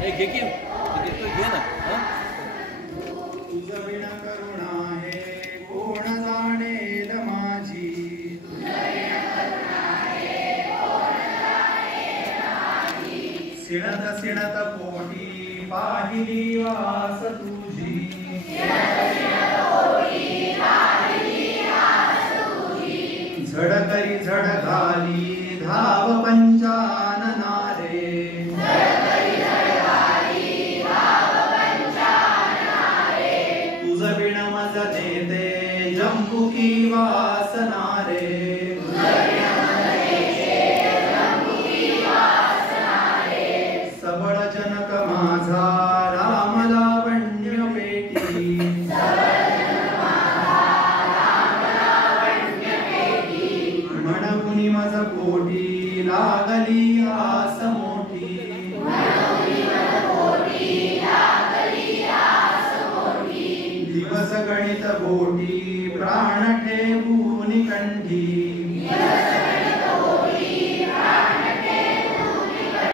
हे घे की घे ना. तुझ विण करुणा हे कोण जाणेल माझी. सिणत सिणत पोटी पाहिली वास तुझी. झड करी झड घाली धाव पंचानना रे. तुझ बिण मज देते जंबुकी वासना रे. सबळ जनक माझा राम लावण्य पेटी. म्हणून मज पोटी लागली आस मोठी. दिवस गणित बोटी प्राण